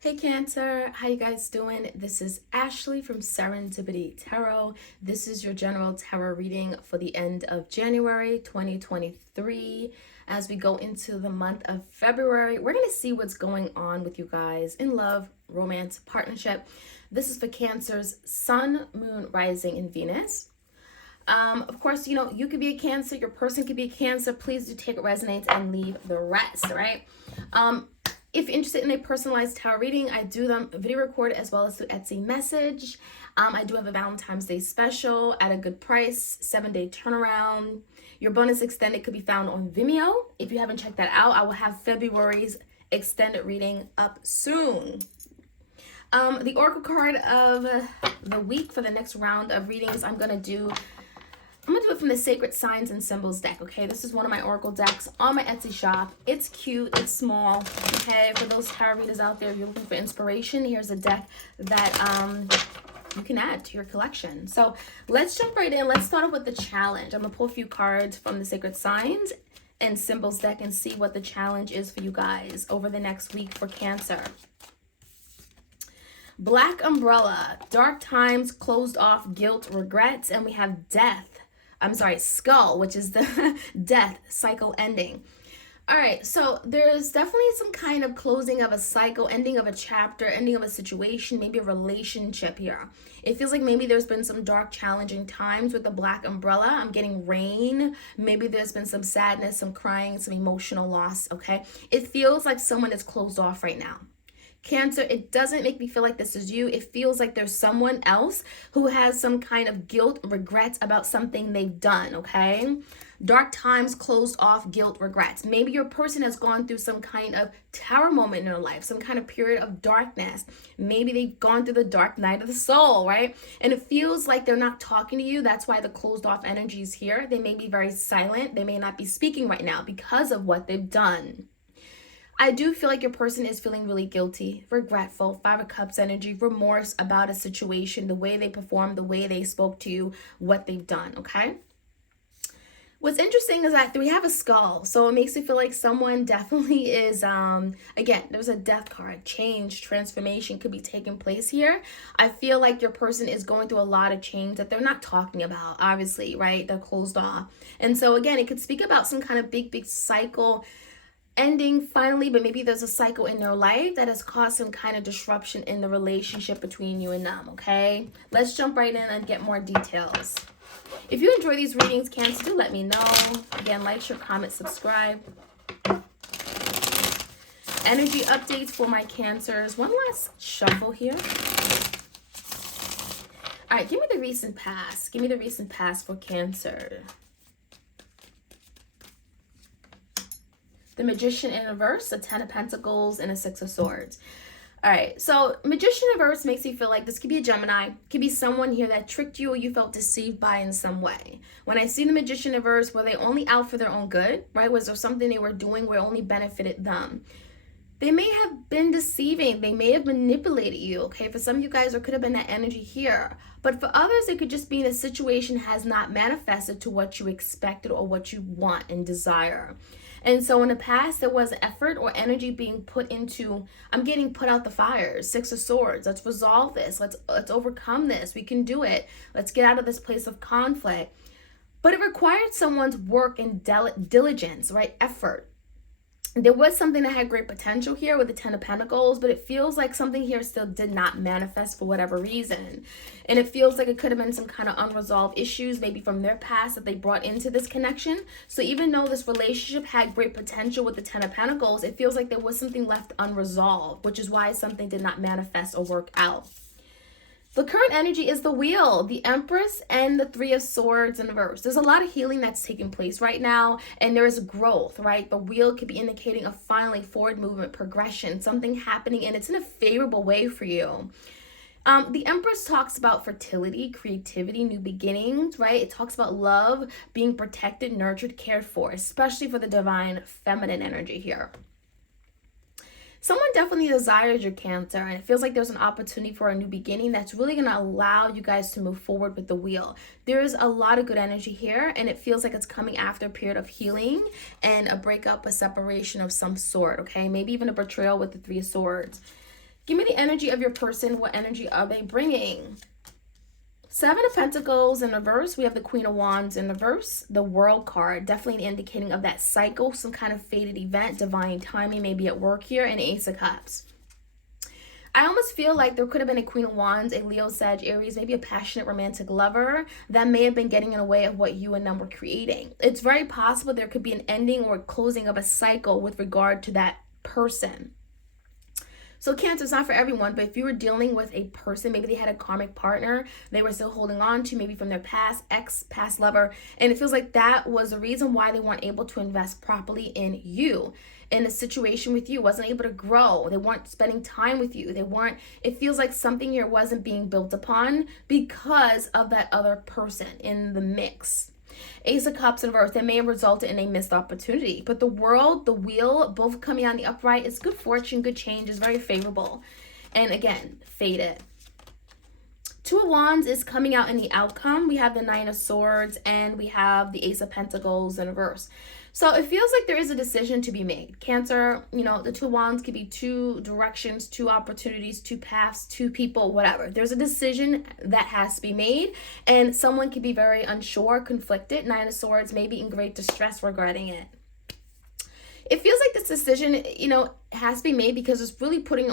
Hey Cancer, how you guys doing? This is Ashley from Serendipity Tarot. This is your general tarot reading for the end of January 2023. As we go into the month of February, we're going to see what's going on with you guys in love, romance, partnership. This is for Cancer's Sun, Moon, Rising, and Venus. Of course, you could be a Cancer, your person could be a Cancer. Please do take what resonates and leave the rest, right? If you're interested in a personalized tarot reading, I do them video recorded as well as through Etsy message. I do have a Valentine's Day special at a good price, 7-day turnaround. Your bonus extended could be found on Vimeo. If you haven't checked that out, I will have February's extended reading up soon. The Oracle card of the week for the next round of readings, I'm going to do it from the Sacred Signs and Symbols deck, okay? This is one of my Oracle decks on my Etsy shop. It's cute, it's small, okay? For those tarot readers out there, if you're looking for inspiration, here's a deck that you can add to your collection. So let's jump right in. Let's start off with the challenge. I'm going to pull a few cards from the Sacred Signs and Symbols deck and see what the challenge is for you guys over the next week for Cancer. Black Umbrella, dark times, closed off, guilt, regrets, and we have Skull, which is the death cycle ending. All right, so there's definitely some kind of closing of a cycle, ending of a chapter, ending of a situation, maybe a relationship here. It feels like maybe there's been some dark, challenging times with the Black Umbrella. I'm getting rain. Maybe there's been some sadness, some crying, some emotional loss, okay? It feels like someone is closed off right now. Cancer, it doesn't make me feel like this is you. It feels like there's someone else who has some kind of guilt, regrets about something they've done, okay? Dark times, closed off, guilt, regrets. Maybe your person has gone through some kind of tower moment in their life, some kind of period of darkness. Maybe they've gone through the dark night of the soul, right? And it feels like they're not talking to you. That's why the closed off energy is here. They may be very silent. They may not be speaking right now because of what they've done. I do feel like your person is feeling really guilty, regretful, 5 of Cups energy, remorse about a situation, the way they performed, the way they spoke to you, what they've done, okay? What's interesting is that we have a skull, so it makes me feel like someone definitely is, again, there's a death card, change, transformation could be taking place here. I feel like your person is going through a lot of change that they're not talking about, obviously, right? They're closed off. And so again, it could speak about some kind of big cycle ending finally, but maybe there's a cycle in their life that has caused some kind of disruption in the relationship between you and them, okay? Let's jump right in and get more details. If you enjoy these readings, Cancer, do let me know. Again, like, share, comment, subscribe. Energy updates for my Cancers. One last shuffle here. All right, give me the recent past. Give me the recent past for Cancer. The Magician in reverse, a 10 of Pentacles, and a 6 of Swords. All right, so Magician in reverse makes me feel like this could be a Gemini. Could be someone here that tricked you or you felt deceived by in some way. When I see the Magician in reverse, were they only out for their own good, right? Was there something they were doing where it only benefited them? They may have been deceiving. They may have manipulated you, okay? For some of you guys, there could have been that energy here. But for others, it could just be the situation has not manifested to what you expected or what you want and desire. And so in the past, there was effort or energy being put into, I'm getting put out the fires, 6 of Swords. Let's resolve this. Let's overcome this. We can do it. Let's get out of this place of conflict. But it required someone's work and diligence, right? Effort. There was something that had great potential here with the 10 of Pentacles, but it feels like something here still did not manifest for whatever reason. And it feels like it could have been some kind of unresolved issues, maybe from their past that they brought into this connection. So even though this relationship had great potential with the 10 of Pentacles, it feels like there was something left unresolved, which is why something did not manifest or work out. The current energy is the Wheel, the Empress, and the 3 of Swords in reverse. There's a lot of healing that's taking place right now, and there is growth, right? The Wheel could be indicating a finally forward movement, progression, something happening, and it's in a favorable way for you. The Empress talks about fertility, creativity, new beginnings, right? It talks about love, being protected, nurtured, cared for, especially for the divine feminine energy here. Someone definitely desires your Cancer, and it feels like there's an opportunity for a new beginning that's really going to allow you guys to move forward with the Wheel. There's a lot of good energy here, and it feels like it's coming after a period of healing and a breakup, a separation of some sort, okay? Maybe even a betrayal with the 3 of Swords. Give me the energy of your person. What energy are they bringing? Seven of Pentacles in reverse. We have the Queen of Wands in reverse. The World card, definitely indicating of that cycle, some kind of fated event, divine timing, maybe at work here, and Ace of Cups. I almost feel like there could have been a Queen of Wands, a Leo, Sag, Aries, maybe a passionate romantic lover that may have been getting in the way of what you and them were creating. It's very possible there could be an ending or closing of a cycle with regard to that person. So Cancer, it's not for everyone, but if you were dealing with a person, maybe they had a karmic partner they were still holding on to, maybe from their past past lover, and it feels like that was the reason why they weren't able to invest properly in you, in a situation with you, wasn't able to grow. They weren't spending time with you. It feels like something here wasn't being built upon because of that other person in the mix. Ace of Cups in reverse, that may have resulted in a missed opportunity. But the World, the Wheel, both coming on the upright, it's good fortune, good change, is very favorable. And again, fated. Two of Wands is coming out in the outcome. We have the Nine of Swords and we have the Ace of Pentacles in reverse. So it feels like there is a decision to be made. Cancer, the Two of Wands could be two directions, two opportunities, two paths, two people, whatever. There's a decision that has to be made, and someone could be very unsure, conflicted. Nine of Swords, maybe in great distress regarding it. It feels like this decision, has to be made because it's really putting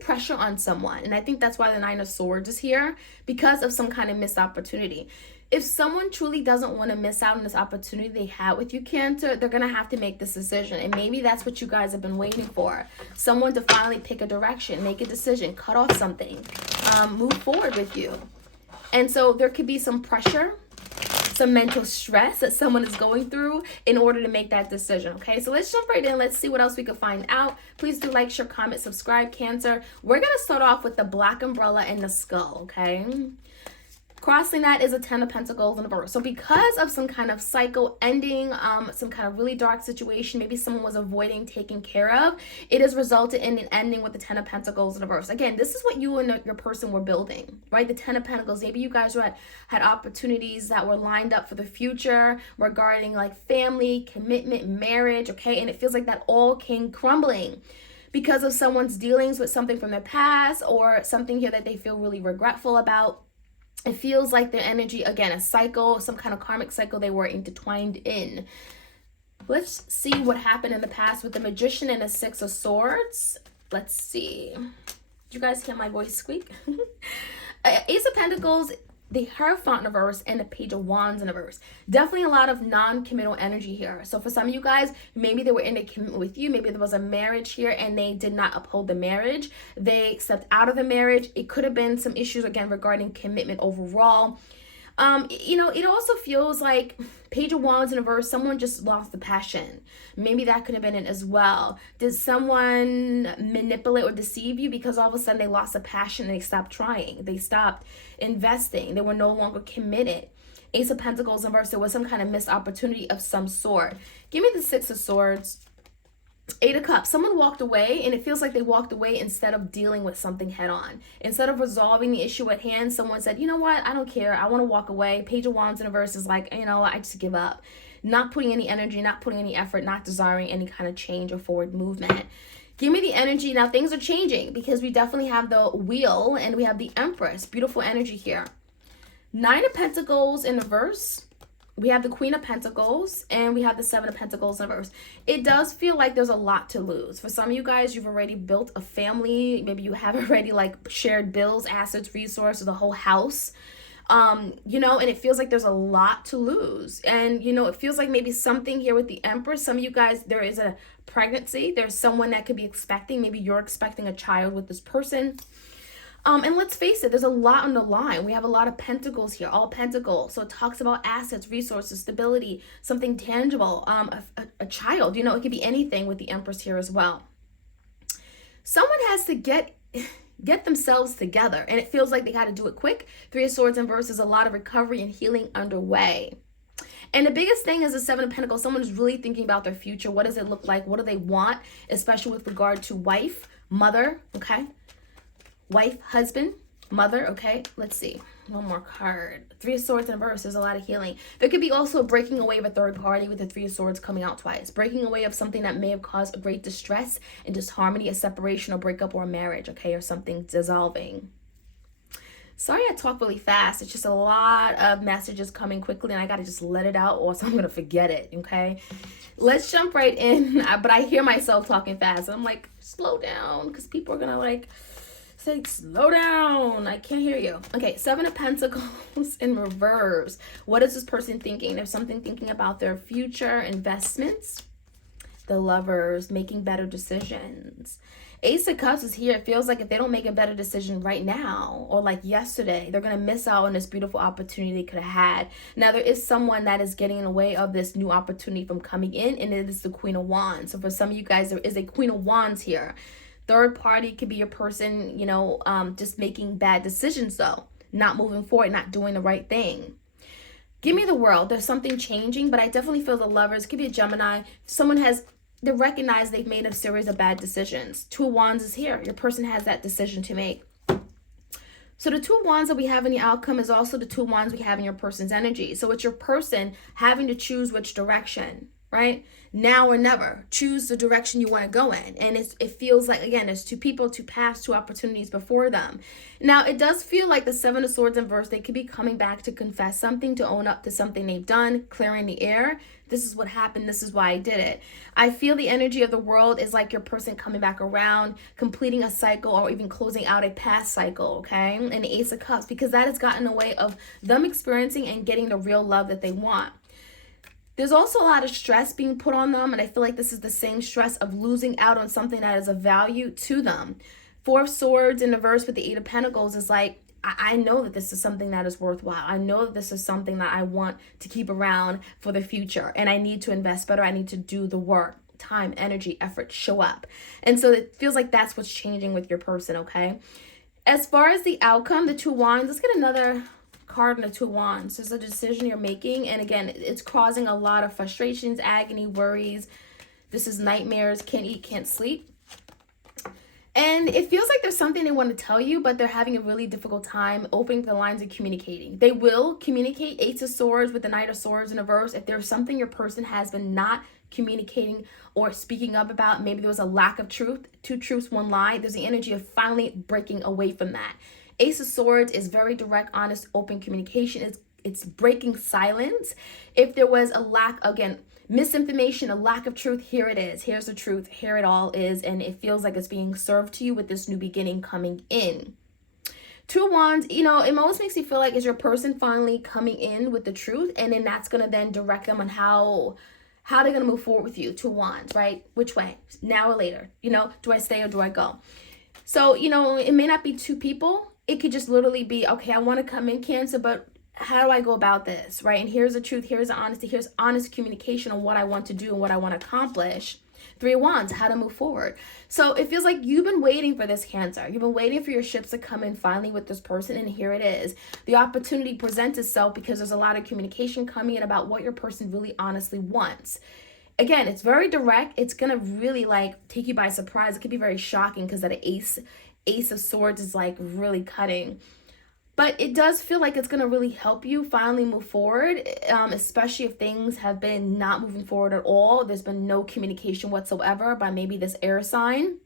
pressure on someone. And I think that's why the Nine of Swords is here, because of some kind of missed opportunity. If someone truly doesn't want to miss out on this opportunity they had with you, Cancer, they're going to have to make this decision. And maybe that's what you guys have been waiting for. Someone to finally pick a direction, make a decision, cut off something, move forward with you. And so there could be some pressure, some mental stress that someone is going through in order to make that decision. Okay, so let's jump right in. Let's see what else we can find out. Please do like, share, comment, subscribe, Cancer. We're going to start off with the Black Umbrella and the Skull, okay? Crossing that is a Ten of Pentacles in reverse. So because of some kind of cycle ending, some kind of really dark situation, maybe someone was avoiding taking care of, it has resulted in an ending with the Ten of Pentacles in reverse. Again, this is what you and your person were building, right? The Ten of Pentacles. Maybe you guys had opportunities that were lined up for the future regarding like family, commitment, marriage, okay? And it feels like that all came crumbling because of someone's dealings with something from their past or something here that they feel really regretful about. It feels like their energy, again, a cycle, some kind of karmic cycle they were intertwined in. Let's see what happened in the past with the Magician and the Six of Swords. Let's see. Did you guys hear my voice squeak? Ace of Pentacles, the Hierophant in reverse, and the Page of Wands in reverse. Definitely a lot of non-committal energy here. So for some of you guys, maybe they were in a commitment with you. Maybe there was a marriage here and they did not uphold the marriage. They stepped out of the marriage. It could have been some issues, again, regarding commitment overall. It also feels like Page of Wands in reverse, someone just lost the passion. Maybe that could have been it as well. Did someone manipulate or deceive you because all of a sudden they lost the passion and they stopped trying? They stopped investing. They were no longer committed. Ace of Pentacles in reverse, there was some kind of missed opportunity of some sort. Give me the Six of Swords. Eight of Cups, someone walked away, and it feels like they walked away instead of dealing with something head on. Instead of resolving the issue at hand, someone said, you know what, I don't care, I want to walk away. Page of Wands in reverse is like, I just give up. Not putting any energy, not putting any effort, not desiring any kind of change or forward movement. Give me the energy. Now things are changing because we definitely have the Wheel and we have the Empress. Beautiful energy here. Nine of Pentacles in reverse. We have the Queen of Pentacles and we have the Seven of Pentacles in reverse. It does feel like there's a lot to lose. For some of you guys, you've already built a family. Maybe you have already like shared bills, assets, resources, the whole house. And it feels like there's a lot to lose. And, it feels like maybe something here with the Empress. Some of you guys, there is a pregnancy. There's someone that could be expecting. Maybe you're expecting a child with this person. And let's face it, there's a lot on the line. We have a lot of pentacles here, all pentacles. So it talks about assets, resources, stability, something tangible, a child. It could be anything with the Empress here as well. Someone has to get themselves together, and it feels like they got to do it quick. Three of Swords in reverse is a lot of recovery and healing underway. And the biggest thing is the Seven of Pentacles. Someone is really thinking about their future. What does it look like? What do they want, especially with regard to wife, mother, okay? Wife, husband, mother, okay? Let's see. One more card. Three of Swords in reverse. There's a lot of healing. There could be also breaking away of a third party with the Three of Swords coming out twice. Breaking away of something that may have caused a great distress and disharmony, a separation or breakup or a marriage, okay, or something dissolving. Sorry I talk really fast. It's just a lot of messages coming quickly and I got to just let it out or else I'm going to forget it, okay? Let's jump right in. But I hear myself talking fast. I'm like, slow down, because people are going to like say, slow down. I can't hear you. Okay, Seven of Pentacles in reverse. What is this person thinking? There's something thinking about their future investments. The Lovers, making better decisions. Ace of Cups is here. It feels like if they don't make a better decision right now or like yesterday, they're going to miss out on this beautiful opportunity they could have had. Now, there is someone that is getting in the way of this new opportunity from coming in, and it is the Queen of Wands. So for some of you guys, there is a Queen of Wands here. Third party could be your person, you know, just making bad decisions though. Not moving forward, not doing the right thing. Give me the World. There's something changing, but I definitely feel the Lovers. It could be a Gemini. Someone has... they recognize they've made a series of bad decisions. Two of Wands is here. Your person has that decision to make. So the Two of Wands that we have in the outcome is also the Two of Wands we have in your person's energy. So it's your person having to choose which direction, right? Now or never. Choose the direction you want to go in. And it feels like, again, there's two people, two paths, two opportunities before them. Now, it does feel like the Seven of Swords in reverse, they could be coming back to confess something, to own up to something they've done, clearing the air. This is what happened. This is why I did it. I feel the energy of the World is like your person coming back around, completing a cycle, or even closing out a past cycle, okay? And the Ace of Cups, because that has gotten in the way of them experiencing and getting the real love that they want. There's also a lot of stress being put on them, and I feel like this is the same stress of losing out on something that is of value to them. Four of Swords in reverse with the Eight of Pentacles is like, I know that this is something that is worthwhile. I know that this is something that I want to keep around for the future, and I need to invest better. I need to do the work, time, energy, effort, show up. And so it feels like that's what's changing with your person, okay? As far as the outcome, the Two of Wands, let's get another card in the Two of Wands. There's a decision you're making, and again, it's causing a lot of frustrations, agony, worries. This is nightmares, can't eat, can't sleep. And it feels like there's something they want to tell you, but they're having a really difficult time opening the lines and communicating. They will communicate. Ace of Swords with the Knight of Swords in reverse. If there's something your person has been not communicating or speaking up about, maybe there was a lack of truth, two truths, one lie, there's the energy of finally breaking away from that. Ace of Swords is very direct, honest, open communication. It's breaking silence. If there was a lack, again, misinformation, a lack of truth, here it is. Here's the truth. Here it all is. And it feels like it's being served to you with this new beginning coming in. Two of Wands, you know, it almost makes you feel like is your person finally coming in with the truth, and then that's going to then direct them on how they're going to move forward with you. Two of Wands, right? Which way? Now or later? You know, do I stay or do I go? So, you know, it may not be two people. It could just literally be, okay, I want to come in, Cancer, but how do I go about this, right? And here's the truth, here's the honesty, here's honest communication on what I want to do and what I want to accomplish. Three of Wands, how to move forward. So it feels like you've been waiting for this, Cancer. You've been waiting for your ships to come in finally with this person, and here it is. The opportunity presents itself because there's a lot of communication coming in about what your person really honestly wants. Again, it's very direct. It's going to really like take you by surprise. It could be very shocking because that Ace of Swords is like really cutting. But it does feel like it's going to really help you finally move forward, especially if things have been not moving forward at all. There's been no communication whatsoever by maybe this air sign.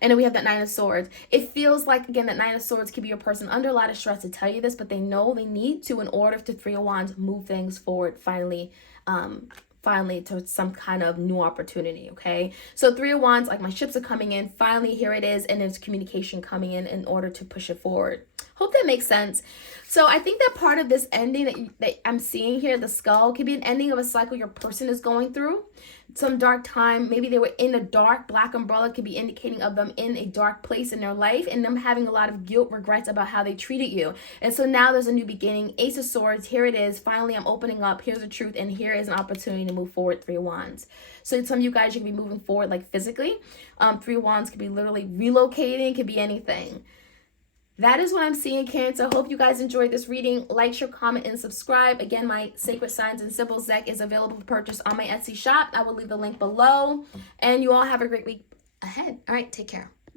And then we have that Nine of Swords. It feels like, again, that Nine of Swords could be a person under a lot of stress to tell you this, but they know they need to, in order to Three of Wands, move things forward finally to some kind of new opportunity, okay? So Three of Wands, like my ships are coming in, finally here it is, and there's communication coming in order to push it forward. Hope that makes sense. So I think that part of this ending that I'm seeing here, the skull, could be an ending of a cycle your person is going through. Some dark time, maybe they were in a dark black umbrella, could be indicating of them in a dark place in their life and them having a lot of guilt, regrets about how they treated you. And so now there's a new beginning. Ace of Swords, here it is. Finally, I'm opening up. Here's the truth, and here is an opportunity to move forward. Three of Wands. So some of you guys, you can be moving forward like physically. Three of Wands could be literally relocating, could be anything. That is what I'm seeing, Cancer. Hope you guys enjoyed this reading. Like, share, comment, and subscribe. Again, my Sacred Signs and Symbols deck is available for purchase on my Etsy shop. I will leave the link below. And you all have a great week ahead. All right, take care.